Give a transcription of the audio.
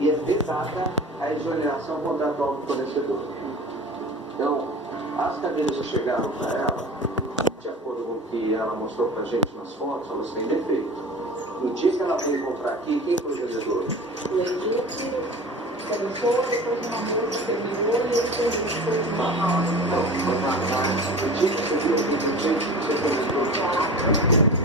e é vedada a exoneração contratual do fornecedor. Então, as cadeiras que chegaram para ela, de acordo com o que ela mostrou para a gente nas fotos, elas têm defeito. No dia que ela veio comprar aqui, quem foi o vendedor? O Henrique começou, depois uma moça terminou e depois No dia que você viu o que você comentou?